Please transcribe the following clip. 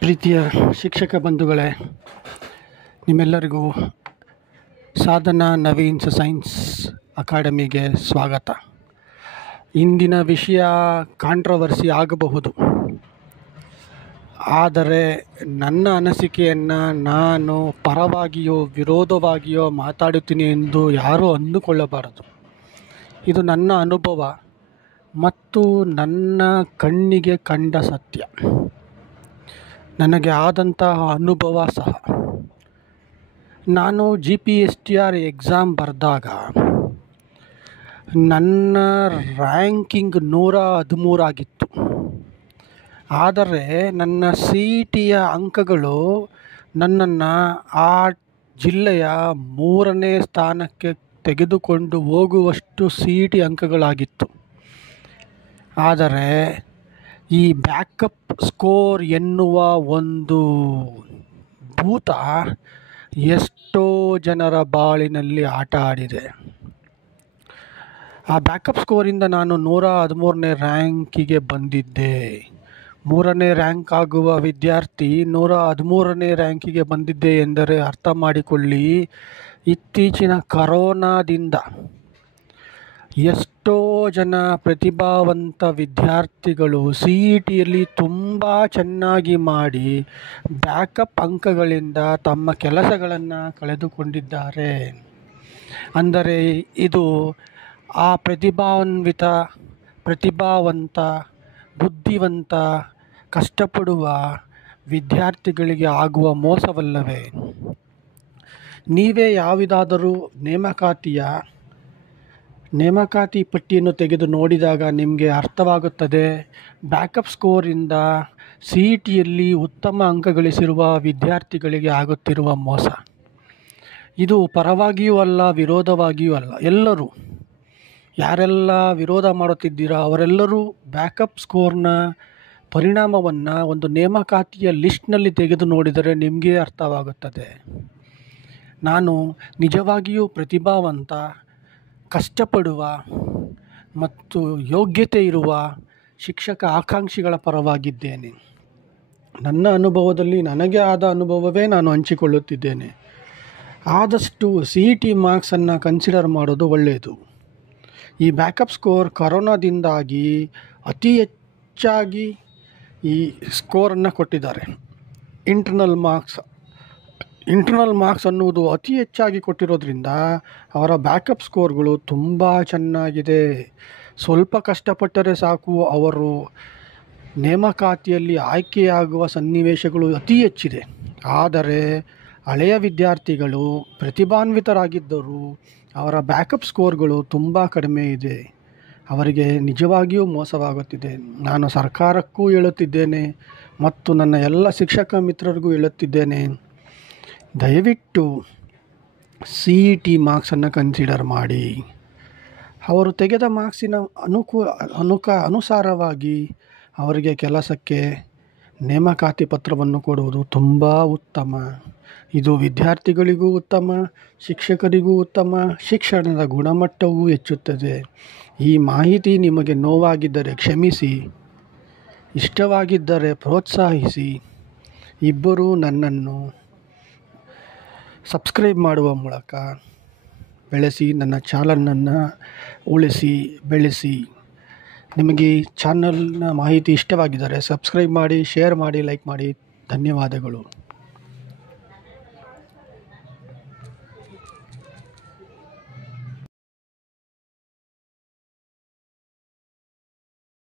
ಪ್ರೀತಿಯ ಶಿಕ್ಷಕ ಬಂಧುಗಳೇ, ನಿಮ್ಮೆಲ್ಲರಿಗೂ ಸಾಧನಾ ನವೀನ್ಸ್ ಸೈನ್ಸ್ ಅಕಾಡೆಮಿಗೆ ಸ್ವಾಗತ. ಇಂದಿನ ವಿಷಯ ಕಾಂಟ್ರವರ್ಸಿ ಆಗಬಹುದು, ಆದರೆ ನನ್ನ ಅನಿಸಿಕೆಯನ್ನು ನಾನು ಪರವಾಗಿಯೋ ವಿರೋಧವಾಗಿಯೋ ಮಾತಾಡುತ್ತೀನಿ ಎಂದು ಯಾರೂ ಅಂದುಕೊಳ್ಳಬಾರದು. ಇದು ನನ್ನ ಅನುಭವ ಮತ್ತು ನನ್ನ ಕಣ್ಣಿಗೆ ಕಂಡ ಸತ್ಯ, ನನಗೆ ಆದಂತಹ ಅನುಭವ ಸಹ. ನಾನು GPSTR ಎಕ್ಸಾಮ್ ಬರೆದಾಗ ನನ್ನ ರ್ಯಾಂಕಿಂಗ್ 113 ಆಗಿತ್ತು. ಆದರೆ ನನ್ನ CETಯ ಅಂಕಗಳು ನನ್ನನ್ನು ಆ ಜಿಲ್ಲೆಯ 3ನೇ ಸ್ಥಾನಕ್ಕೆ ತೆಗೆದುಕೊಂಡು ಹೋಗುವಷ್ಟು CET ಅಂಕಗಳಾಗಿತ್ತು. ಆದರೆ ಈ ಬ್ಯಾಕಪ್ ಸ್ಕೋರ್ ಎನ್ನುವ ಒಂದು ಭೂತ ಎಷ್ಟೋ ಜನರ ಬಾಳಿನಲ್ಲಿ ಆಟ ಆಡಿದೆ. ಆ ಬ್ಯಾಕಪ್ ಸ್ಕೋರಿಂದ ನಾನು 113ನೇ ರ್ಯಾಂಕಿಗೆ ಬಂದಿದ್ದೆ. 3ನೇ ರ್ಯಾಂಕ್ ಆಗುವ ವಿದ್ಯಾರ್ಥಿ 113ನೇ ರ್ಯಾಂಕಿಗೆ ಬಂದಿದ್ದೆ ಎಂದರೆ ಅರ್ಥ ಮಾಡಿಕೊಳ್ಳಿ, ಇತ್ತೀಚಿನ ಕರೋನಾದಿಂದ ಎಷ್ಟೋ ಜನ ಪ್ರತಿಭಾವಂತ ವಿದ್ಯಾರ್ಥಿಗಳು CETಯಲ್ಲಿ ತುಂಬ ಚೆನ್ನಾಗಿ ಮಾಡಿ ಬ್ಯಾಕಪ್ ಅಂಕಗಳಿಂದ ತಮ್ಮ ಕೆಲಸಗಳನ್ನು ಕಳೆದುಕೊಂಡಿದ್ದಾರೆ. ಅಂದರೆ ಇದು ಆ ಪ್ರತಿಭಾವಂತ ಬುದ್ಧಿವಂತ ಕಷ್ಟಪಡುವ ವಿದ್ಯಾರ್ಥಿಗಳಿಗೆ ಆಗುವ ಮೋಸವಲ್ಲವೇ? ನೀವೇ ಯಾವುದಾದರೂ ನೇಮಕಾತಿ ಪಟ್ಟಿಯನ್ನು ತೆಗೆದು ನೋಡಿದಾಗ ನಿಮಗೆ ಅರ್ಥವಾಗುತ್ತದೆ, ಬ್ಯಾಕಪ್ ಸ್ಕೋರಿಂದ CETಯಲ್ಲಿ ಉತ್ತಮ ಅಂಕ ಗಳಿಸಿರುವ ವಿದ್ಯಾರ್ಥಿಗಳಿಗೆ ಆಗುತ್ತಿರುವ ಮೋಸ. ಇದು ಪರವಾಗಿಯೂ ಅಲ್ಲ, ವಿರೋಧವಾಗಿಯೂ ಅಲ್ಲ. ಎಲ್ಲರೂ ಯಾರೆಲ್ಲ ವಿರೋಧ ಮಾಡುತ್ತಿದ್ದೀರೋ ಅವರೆಲ್ಲರೂ ಬ್ಯಾಕಪ್ ಸ್ಕೋರ್ನ ಪರಿಣಾಮವನ್ನು ಒಂದು ನೇಮಕಾತಿಯ ಲಿಸ್ಟ್ನಲ್ಲಿ ತೆಗೆದು ನೋಡಿದರೆ ನಿಮಗೆ ಅರ್ಥವಾಗುತ್ತದೆ. ನಾನು ನಿಜವಾಗಿಯೂ ಪ್ರತಿಭಾವಂತ, ಕಷ್ಟಪಡುವ ಮತ್ತು ಯೋಗ್ಯತೆ ಇರುವ ಶಿಕ್ಷಕ ಆಕಾಂಕ್ಷಿಗಳ ಪರವಾಗಿದ್ದೇನೆ. ನನ್ನ ಅನುಭವದಲ್ಲಿ ನನಗೆ ಆದ ಅನುಭವವೇ ನಾನು ಹಂಚಿಕೊಳ್ಳುತ್ತಿದ್ದೇನೆ. ಆದಷ್ಟು CET ಮಾರ್ಕ್ಸನ್ನು ಕನ್ಸಿಡರ್ ಮಾಡೋದು ಒಳ್ಳೆಯದು. ಈ ಬ್ಯಾಕಪ್ ಸ್ಕೋರ್ ಕರೋನಾದಿಂದಾಗಿ ಅತಿ ಹೆಚ್ಚಾಗಿ ಈ ಸ್ಕೋರನ್ನು ಕೊಟ್ಟಿದ್ದಾರೆ. ಇಂಟರ್ನಲ್ ಮಾರ್ಕ್ಸ್ ಅನ್ನುವುದು ಅತಿ ಹೆಚ್ಚಾಗಿ ಕೊಟ್ಟಿರೋದ್ರಿಂದ ಅವರ ಬ್ಯಾಕಪ್ ಸ್ಕೋರ್ಗಳು ತುಂಬ ಚೆನ್ನಾಗಿದೆ. ಸ್ವಲ್ಪ ಕಷ್ಟಪಟ್ಟರೆ ಸಾಕು, ಅವರು ನೇಮಕಾತಿಯಲ್ಲಿ ಆಯ್ಕೆಯಾಗುವ ಸನ್ನಿವೇಶಗಳು ಅತಿ ಹೆಚ್ಚಿದೆ. ಆದರೆ ಹಳೆಯ ವಿದ್ಯಾರ್ಥಿಗಳು ಪ್ರತಿಭಾನ್ವಿತರಾಗಿದ್ದರೂ ಅವರ ಬ್ಯಾಕಪ್ ಸ್ಕೋರ್ಗಳು ತುಂಬ ಕಡಿಮೆ ಇದೆ. ಅವರಿಗೆ ನಿಜವಾಗಿಯೂ ಮೋಸವಾಗುತ್ತಿದೆ. ನಾನು ಸರ್ಕಾರಕ್ಕೂ ಹೇಳುತ್ತಿದ್ದೇನೆ ಮತ್ತು ನನ್ನ ಎಲ್ಲ ಶಿಕ್ಷಕ ಮಿತ್ರರಿಗೂ ಹೇಳುತ್ತಿದ್ದೇನೆ, ದಯವಿಟ್ಟು CET ಮಾರ್ಕ್ಸನ್ನು ಕನ್ಸಿಡರ್ ಮಾಡಿ. ಅವರು ತೆಗೆದ ಮಾರ್ಕ್ಸಿನ ಅನುಸಾರವಾಗಿ ಅವರಿಗೆ ಕೆಲಸಕ್ಕೆ ನೇಮಕಾತಿ ಪತ್ರವನ್ನು ಕೊಡುವುದು ತುಂಬ ಉತ್ತಮ. ಇದು ವಿದ್ಯಾರ್ಥಿಗಳಿಗೂ ಉತ್ತಮ, ಶಿಕ್ಷಕರಿಗೂ ಉತ್ತಮ, ಶಿಕ್ಷಣದ ಗುಣಮಟ್ಟವೂ ಹೆಚ್ಚುತ್ತದೆ. ಈ ಮಾಹಿತಿ ನಿಮಗೆ ನೋವಾಗಿದ್ದರೆ ಕ್ಷಮಿಸಿ, ಇಷ್ಟವಾಗಿದ್ದರೆ ಪ್ರೋತ್ಸಾಹಿಸಿ. ಇಬ್ಬರೂ ನನ್ನನ್ನು ಸಬ್ಸ್ಕ್ರೈಬ್ ಮಾಡುವ ಮೂಲಕ ಬೆಳೆಸಿ, ನನ್ನ ಚಾನಲನ್ನು ಉಳಿಸಿ ಬೆಳೆಸಿ. ನಿಮಗೆ ಈ ಚಾನಲ್ನ ಮಾಹಿತಿ ಇಷ್ಟವಾಗಿದ್ದರೆ ಸಬ್ಸ್ಕ್ರೈಬ್ ಮಾಡಿ, ಶೇರ್ ಮಾಡಿ, ಲೈಕ್ ಮಾಡಿ. ಧನ್ಯವಾದಗಳು.